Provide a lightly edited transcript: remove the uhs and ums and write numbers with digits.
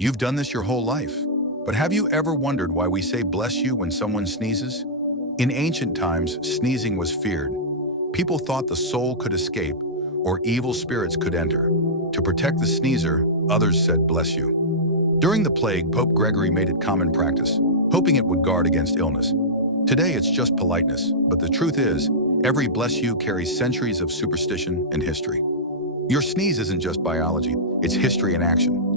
You've done this your whole life. But have you ever wondered why we say bless you when someone sneezes? In ancient times, sneezing was feared. People thought the soul could escape or evil spirits could enter. To protect the sneezer, others said bless you. During the plague, Pope Gregory made it common practice, hoping it would guard against illness. Today, it's just politeness, but the truth is, every bless you carries centuries of superstition and history. Your sneeze isn't just biology, it's history in action.